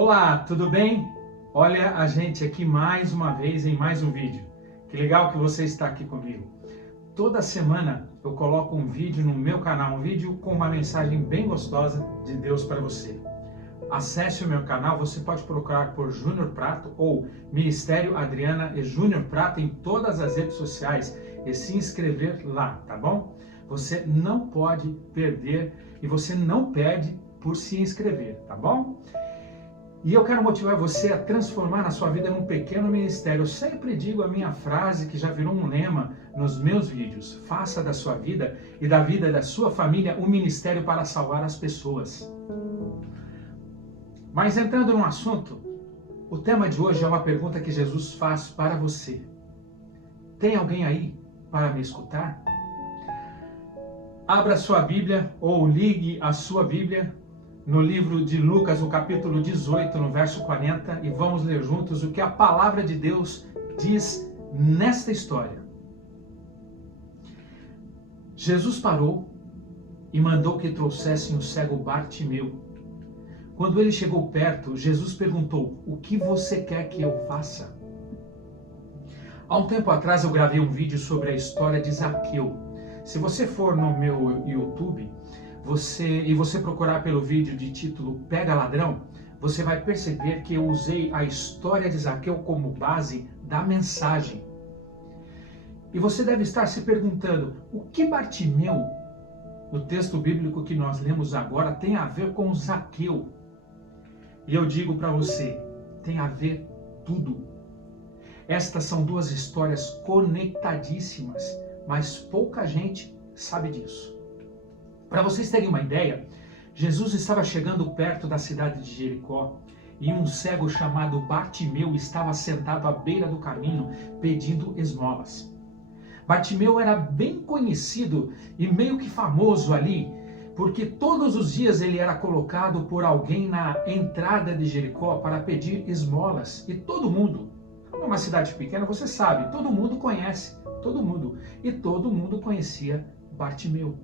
Olá, tudo bem? Olha a gente aqui mais uma vez em mais um vídeo. Que legal que você está aqui comigo. Toda semana eu coloco um vídeo no meu canal, um vídeo com uma mensagem bem gostosa de Deus para você. Acesse o meu canal, você pode procurar por Júnior Prato ou Ministério Adriana e Júnior Prato em todas as redes sociais e se inscrever lá, tá bom? Você não pode perder e você não perde por se inscrever, tá bom? E eu quero motivar você a transformar a sua vida num pequeno ministério. Eu sempre digo a minha frase que já virou um lema nos meus vídeos. Faça da sua vida e da vida da sua família um ministério para salvar as pessoas. Mas entrando no assunto, o tema de hoje é uma pergunta que Jesus faz para você. Tem alguém aí para me escutar? Abra sua Bíblia ou ligue a sua Bíblia no livro de Lucas, no capítulo 18, no verso 40, e vamos ler juntos o que a palavra de Deus diz nesta história. Jesus parou e mandou que trouxessem o cego Bartimeu. Quando ele chegou perto, Jesus perguntou: "O que você quer que eu faça?" Há um tempo atrás eu gravei um vídeo sobre a história de Zaqueu. Se você for no meu YouTube, você procurar pelo vídeo de título Pega Ladrão, você vai perceber que eu usei a história de Zaqueu como base da mensagem. E você deve estar se perguntando, o que Bartimeu, no texto bíblico que nós lemos agora, tem a ver com Zaqueu? E eu digo para você, tem a ver tudo. Estas são duas histórias conectadíssimas, mas pouca gente sabe disso. Para vocês terem uma ideia, Jesus estava chegando perto da cidade de Jericó e um cego chamado Bartimeu estava sentado à beira do caminho pedindo esmolas. Bartimeu era bem conhecido e meio que famoso ali, porque todos os dias ele era colocado por alguém na entrada de Jericó para pedir esmolas. E todo mundo, numa cidade pequena, você sabe, todo mundo conhece, todo mundo. E todo mundo conhecia Bartimeu.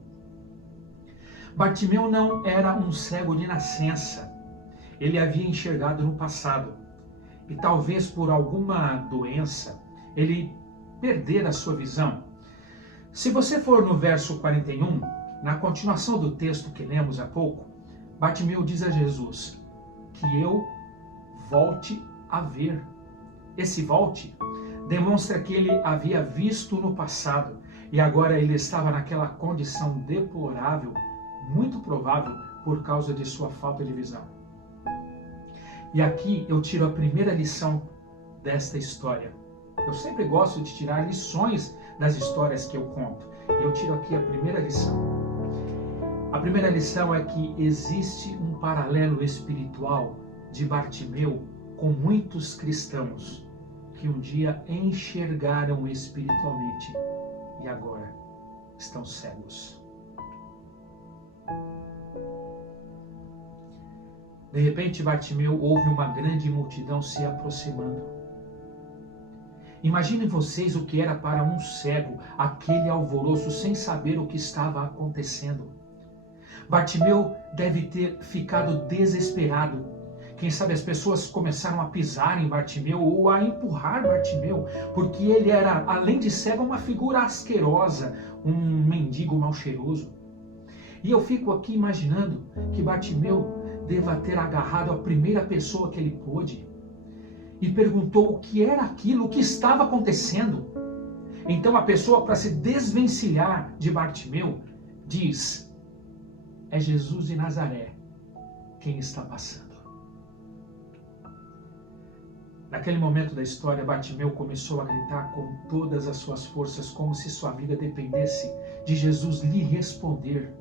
Bartimeu não era um cego de nascença. Ele havia enxergado no passado. E talvez por alguma doença, ele perdera a sua visão. Se você for no verso 41, na continuação do texto que lemos há pouco, Bartimeu diz a Jesus que eu volte a ver. Esse volte demonstra que ele havia visto no passado e agora ele estava naquela condição deplorável, muito provável por causa de sua falta de visão. E aqui eu tiro a primeira lição desta história. Eu sempre gosto de tirar lições das histórias que eu conto. E eu tiro aqui a primeira lição. A primeira lição é que existe um paralelo espiritual de Bartimeu com muitos cristãos que um dia enxergaram espiritualmente e agora estão cegos. De repente, Bartimeu ouve uma grande multidão se aproximando. Imaginem vocês o que era para um cego aquele alvoroço sem saber o que estava acontecendo. Bartimeu deve ter ficado desesperado. Quem sabe as pessoas começaram a pisar em Bartimeu ou a empurrar Bartimeu, porque ele era, além de cego, uma figura asquerosa, um mendigo mal cheiroso. E eu fico aqui imaginando que Bartimeu deva ter agarrado a primeira pessoa que ele pôde e perguntou o que era aquilo, o que estava acontecendo. Então a pessoa, para se desvencilhar de Bartimeu, diz: "É Jesus de Nazaré quem está passando." Naquele momento da história, Bartimeu começou a gritar com todas as suas forças, como se sua vida dependesse de Jesus lhe responder.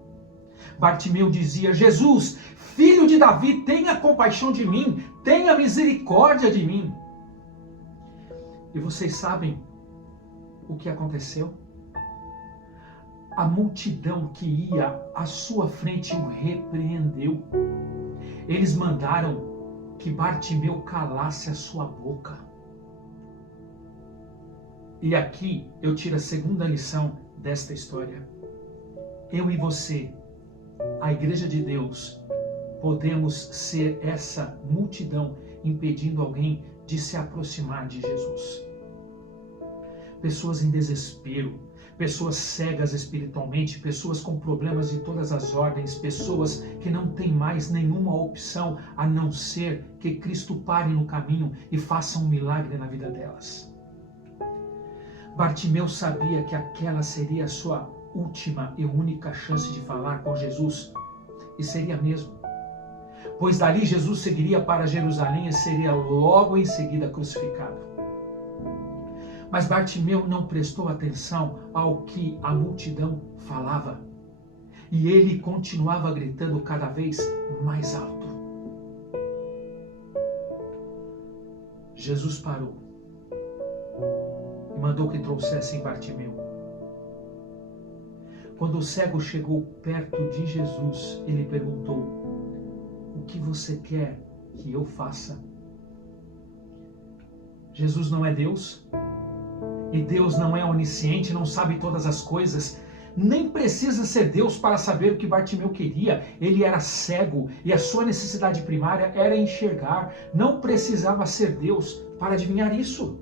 Bartimeu dizia: "Jesus, filho de Davi, tenha compaixão de mim, tenha misericórdia de mim." E vocês sabem o que aconteceu? A multidão que ia à sua frente o repreendeu. Eles mandaram que Bartimeu calasse a sua boca. E aqui eu tiro a segunda lição desta história. Eu e você, a Igreja de Deus, podemos ser essa multidão impedindo alguém de se aproximar de Jesus. Pessoas em desespero, pessoas cegas espiritualmente, pessoas com problemas de todas as ordens, pessoas que não têm mais nenhuma opção a não ser que Cristo pare no caminho e faça um milagre na vida delas. Bartimeu sabia que aquela seria a sua última e única chance de falar com Jesus, e seria mesmo, pois dali Jesus seguiria para Jerusalém e seria logo em seguida crucificado. Mas Bartimeu não prestou atenção ao que a multidão falava. E ele continuava gritando cada vez mais alto. Jesus parou e mandou que trouxessem Bartimeu. Quando o cego chegou perto de Jesus, ele perguntou: "O que você quer que eu faça?" Jesus não é Deus? E Deus não é onisciente, não sabe todas as coisas. Nem precisa ser Deus para saber o que Bartimeu queria. Ele era cego e a sua necessidade primária era enxergar. Não precisava ser Deus para adivinhar isso.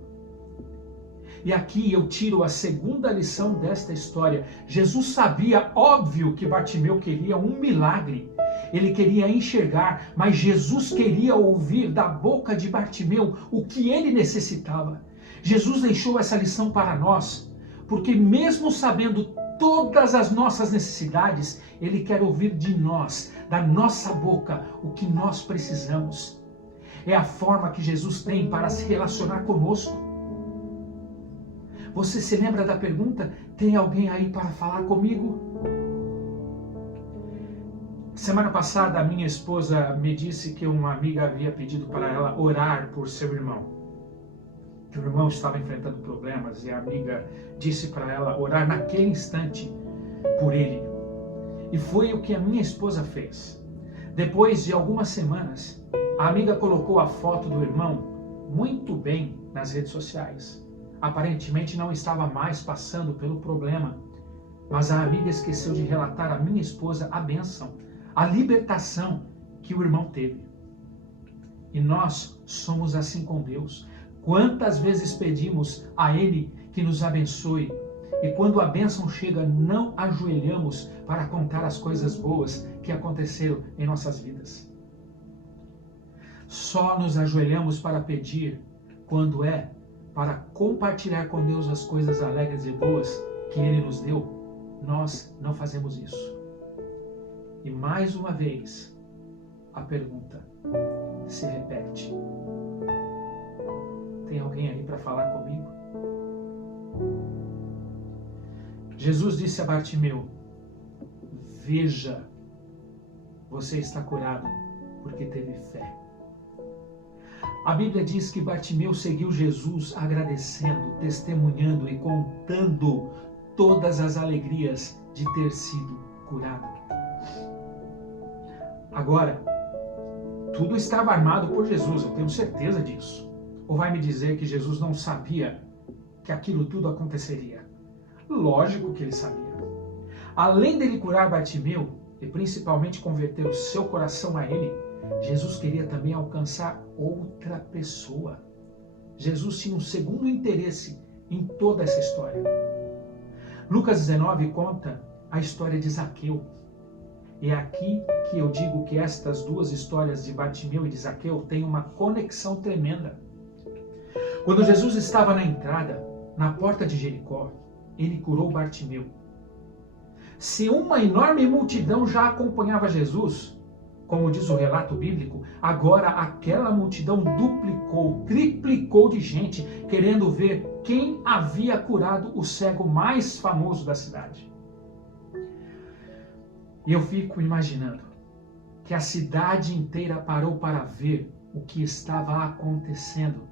E aqui eu tiro a segunda lição desta história. Jesus sabia, óbvio, que Bartimeu queria um milagre. Ele queria enxergar, mas Jesus queria ouvir da boca de Bartimeu o que ele necessitava. Jesus deixou essa lição para nós, porque mesmo sabendo todas as nossas necessidades, Ele quer ouvir de nós, da nossa boca, o que nós precisamos. É a forma que Jesus tem para se relacionar conosco. Você se lembra da pergunta? Tem alguém aí para falar comigo? Semana passada, a minha esposa me disse que uma amiga havia pedido para ela orar por seu irmão. Que o irmão estava enfrentando problemas e a amiga disse para ela orar naquele instante por ele. E foi o que a minha esposa fez. Depois de algumas semanas, a amiga colocou a foto do irmão muito bem nas redes sociais. Aparentemente não estava mais passando pelo problema, mas a amiga esqueceu de relatar à minha esposa a bênção, a libertação que o irmão teve. E nós somos assim com Deus. Quantas vezes pedimos a Ele que nos abençoe e quando a bênção chega não ajoelhamos para contar as coisas boas que aconteceram em nossas vidas. Só nos ajoelhamos para pedir quando é para compartilhar com Deus as coisas alegres e boas que Ele nos deu. Nós não fazemos isso. E mais uma vez a pergunta se repete. Tem alguém aí para falar comigo? Jesus disse a Bartimeu: "Veja, você está curado porque teve fé." A Bíblia diz que Bartimeu seguiu Jesus agradecendo, testemunhando e contando todas as alegrias de ter sido curado. Agora, tudo estava armado por Jesus, eu tenho certeza disso. Ou vai me dizer que Jesus não sabia que aquilo tudo aconteceria? Lógico que ele sabia. Além dele curar Bartimeu e principalmente converter o seu coração a ele, Jesus queria também alcançar outra pessoa. Jesus tinha um segundo interesse em toda essa história. Lucas 19 conta a história de Zaqueu. E é aqui que eu digo que estas duas histórias de Bartimeu e de Zaqueu têm uma conexão tremenda. Quando Jesus estava na entrada, na porta de Jericó, ele curou Bartimeu. Se uma enorme multidão já acompanhava Jesus, como diz o relato bíblico, agora aquela multidão duplicou, triplicou de gente, querendo ver quem havia curado o cego mais famoso da cidade. E eu fico imaginando que a cidade inteira parou para ver o que estava acontecendo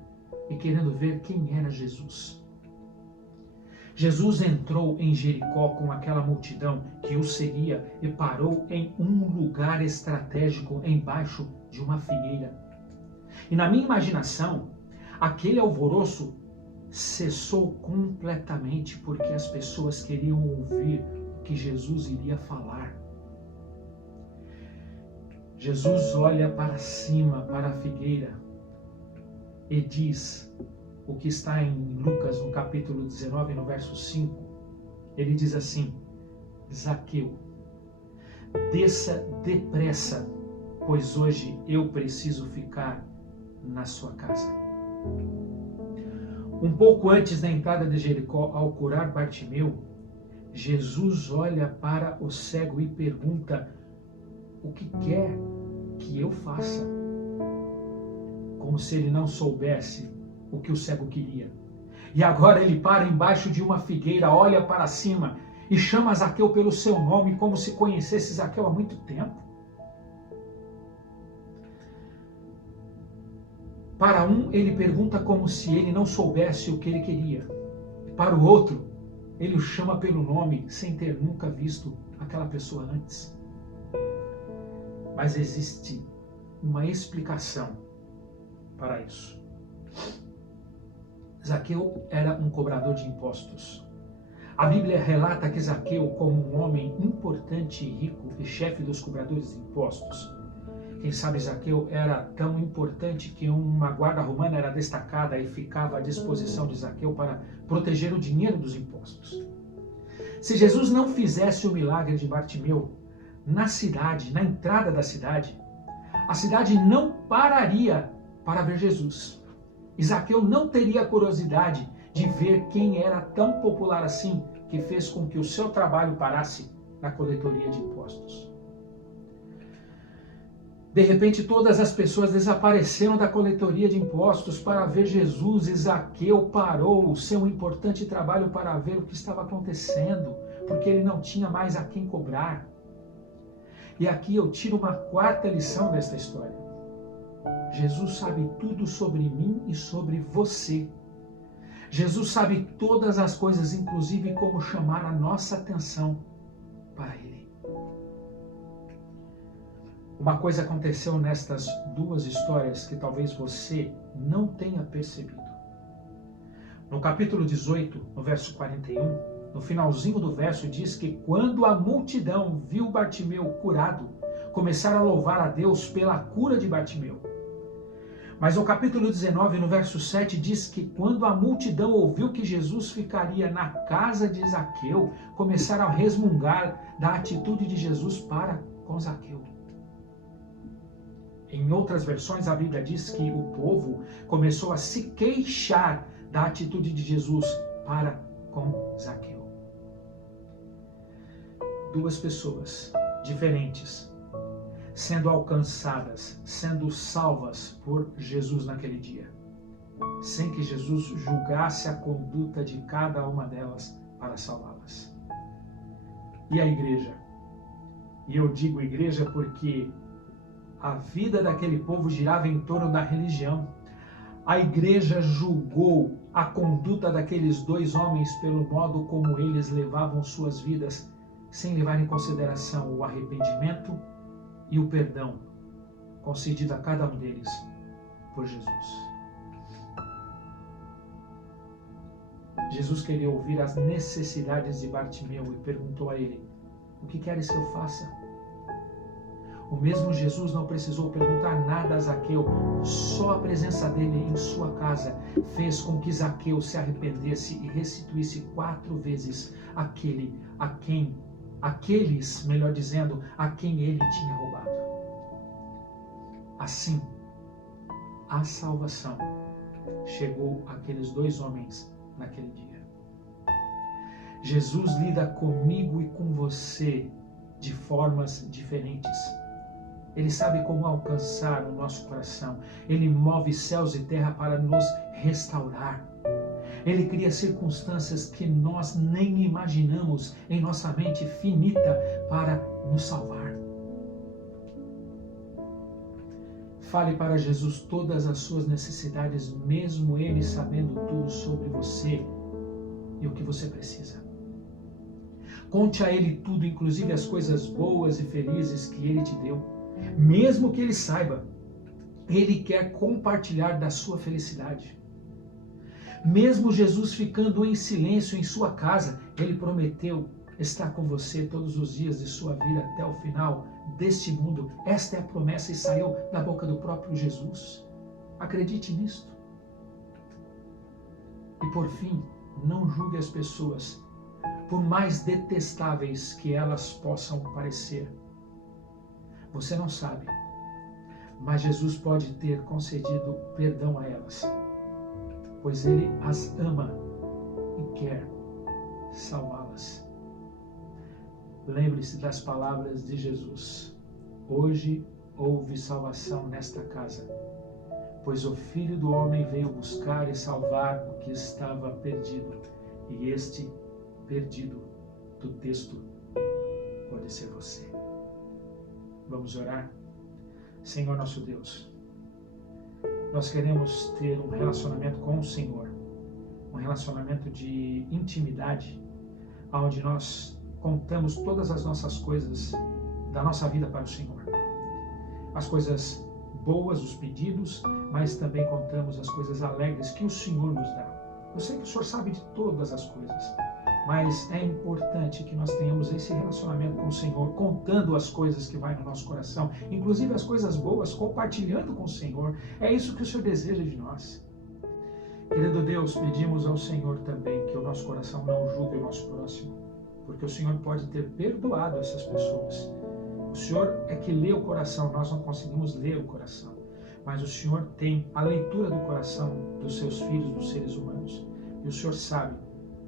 e querendo ver quem era Jesus. Jesus entrou em Jericó com aquela multidão que o seguia e parou em um lugar estratégico embaixo de uma figueira. E na minha imaginação, aquele alvoroço cessou completamente porque as pessoas queriam ouvir o que Jesus iria falar. Jesus olha para cima, para a figueira, e diz o que está em Lucas, no capítulo 19, no verso 5. Ele diz assim: Zaqueu, desça depressa, pois hoje eu preciso ficar na sua casa. Um pouco antes da entrada de Jericó, ao curar Bartimeu, Jesus olha para o cego e pergunta: o que quer que eu faça? Como se ele não soubesse o que o cego queria. E agora ele para embaixo de uma figueira, olha para cima e chama Zaqueu pelo seu nome, como se conhecesse Zaqueu há muito tempo. Para um, ele pergunta como se ele não soubesse o que ele queria. Para o outro, ele o chama pelo nome, sem ter nunca visto aquela pessoa antes. Mas existe uma explicação para isso. Zaqueu era um cobrador de impostos. A Bíblia relata que Zaqueu, como um homem importante e rico e chefe dos cobradores de impostos, quem sabe Zaqueu era tão importante que uma guarda romana era destacada e ficava à disposição de Zaqueu para proteger o dinheiro dos impostos. Se Jesus não fizesse o milagre de Bartimeu na cidade, na entrada da cidade, a cidade não pararia para ver Jesus. E Zaqueu não teria curiosidade de ver quem era tão popular assim, que fez com que o seu trabalho parasse na coletoria de impostos. De repente, todas as pessoas desapareceram da coletoria de impostos para ver Jesus, e Zaqueu parou o seu importante trabalho para ver o que estava acontecendo, porque ele não tinha mais a quem cobrar. E aqui eu tiro uma quarta lição desta história. Jesus sabe tudo sobre mim e sobre você. Jesus sabe todas as coisas, inclusive como chamar a nossa atenção para Ele. Uma coisa aconteceu nestas duas histórias que talvez você não tenha percebido. No capítulo 18, no verso 41, no finalzinho do verso diz que quando a multidão viu Bartimeu curado, começaram a louvar a Deus pela cura de Bartimeu. Mas no capítulo 19, no verso 7, diz que quando a multidão ouviu que Jesus ficaria na casa de Zaqueu, começaram a resmungar da atitude de Jesus para com Zaqueu. Em outras versões, a Bíblia diz que o povo começou a se queixar da atitude de Jesus para com Zaqueu. Duas pessoas diferentes sendo alcançadas, sendo salvas por Jesus naquele dia, sem que Jesus julgasse a conduta de cada uma delas para salvá-las. E a igreja? E eu digo igreja porque a vida daquele povo girava em torno da religião. A igreja julgou a conduta daqueles dois homens pelo modo como eles levavam suas vidas, sem levar em consideração o arrependimento e o perdão concedido a cada um deles por Jesus. Jesus queria ouvir as necessidades de Bartimeu e perguntou a ele: o que queres que eu faça? O mesmo Jesus não precisou perguntar nada a Zaqueu, só a presença dele em sua casa fez com que Zaqueu se arrependesse e restituísse 4 vezes aqueles, melhor dizendo, a quem ele tinha roubado. Assim, a salvação chegou àqueles dois homens naquele dia. Jesus lida comigo e com você de formas diferentes. Ele sabe como alcançar o nosso coração. Ele move céus e terra para nos restaurar. Ele cria circunstâncias que nós nem imaginamos em nossa mente finita para nos salvar. Fale para Jesus todas as suas necessidades, mesmo Ele sabendo tudo sobre você e o que você precisa. Conte a Ele tudo, inclusive as coisas boas e felizes que Ele te deu. Mesmo que Ele saiba, Ele quer compartilhar da sua felicidade. Mesmo Jesus ficando em silêncio em sua casa, Ele prometeu está com você todos os dias de sua vida até o final deste mundo. Esta é a promessa e saiu da boca do próprio Jesus. Acredite nisto. E por fim, não julgue as pessoas, por mais detestáveis que elas possam parecer. Você não sabe, mas Jesus pode ter concedido perdão a elas, pois Ele as ama e quer salvá-las. Lembre-se das palavras de Jesus. Hoje houve salvação nesta casa, pois o Filho do Homem veio buscar e salvar o que estava perdido. E este perdido do texto pode ser você. Vamos orar? Senhor nosso Deus, nós queremos ter um relacionamento com o Senhor, um relacionamento de intimidade, onde nós contamos todas as nossas coisas da nossa vida para o Senhor. As coisas boas, os pedidos, mas também contamos as coisas alegres que o Senhor nos dá. Eu sei que o Senhor sabe de todas as coisas, mas é importante que nós tenhamos esse relacionamento com o Senhor, contando as coisas que vai no nosso coração, inclusive as coisas boas, compartilhando com o Senhor. É isso que o Senhor deseja de nós. Querido Deus, pedimos ao Senhor também que o nosso coração não julgue o nosso próximo, porque o Senhor pode ter perdoado essas pessoas. O Senhor é que lê o coração, nós não conseguimos ler o coração, mas o Senhor tem a leitura do coração dos seus filhos, dos seres humanos, e o Senhor sabe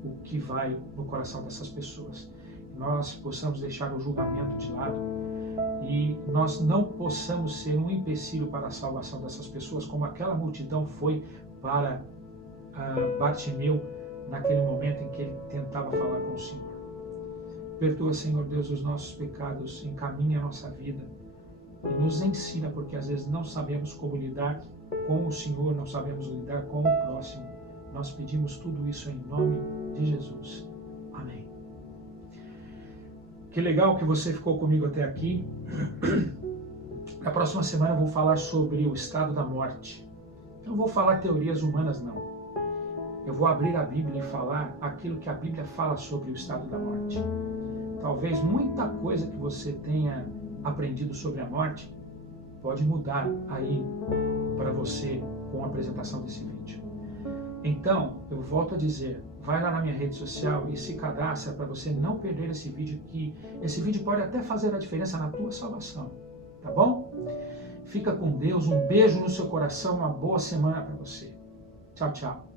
o que vai no coração dessas pessoas. Nós possamos deixar o julgamento de lado e nós não possamos ser um empecilho para a salvação dessas pessoas, como aquela multidão foi para Bartimeu naquele momento em que ele tentava falar com o Senhor. Perdoa, Senhor Deus, os nossos pecados, encaminha a nossa vida e nos ensina, porque às vezes não sabemos como lidar com o Senhor, não sabemos lidar com o próximo. Nós pedimos tudo isso em nome de Jesus. Amém. Que legal que você ficou comigo até aqui. Na próxima semana eu vou falar sobre o estado da morte. Eu não vou falar teorias humanas, não. Eu vou abrir a Bíblia e falar aquilo que a Bíblia fala sobre o estado da morte. Talvez muita coisa que você tenha aprendido sobre a morte pode mudar aí para você com a apresentação desse vídeo. Então, eu volto a dizer, vai lá na minha rede social e se cadastra para você não perder esse vídeo, que esse vídeo pode até fazer a diferença na tua salvação, tá bom? Fica com Deus, um beijo no seu coração, uma boa semana para você. Tchau, tchau.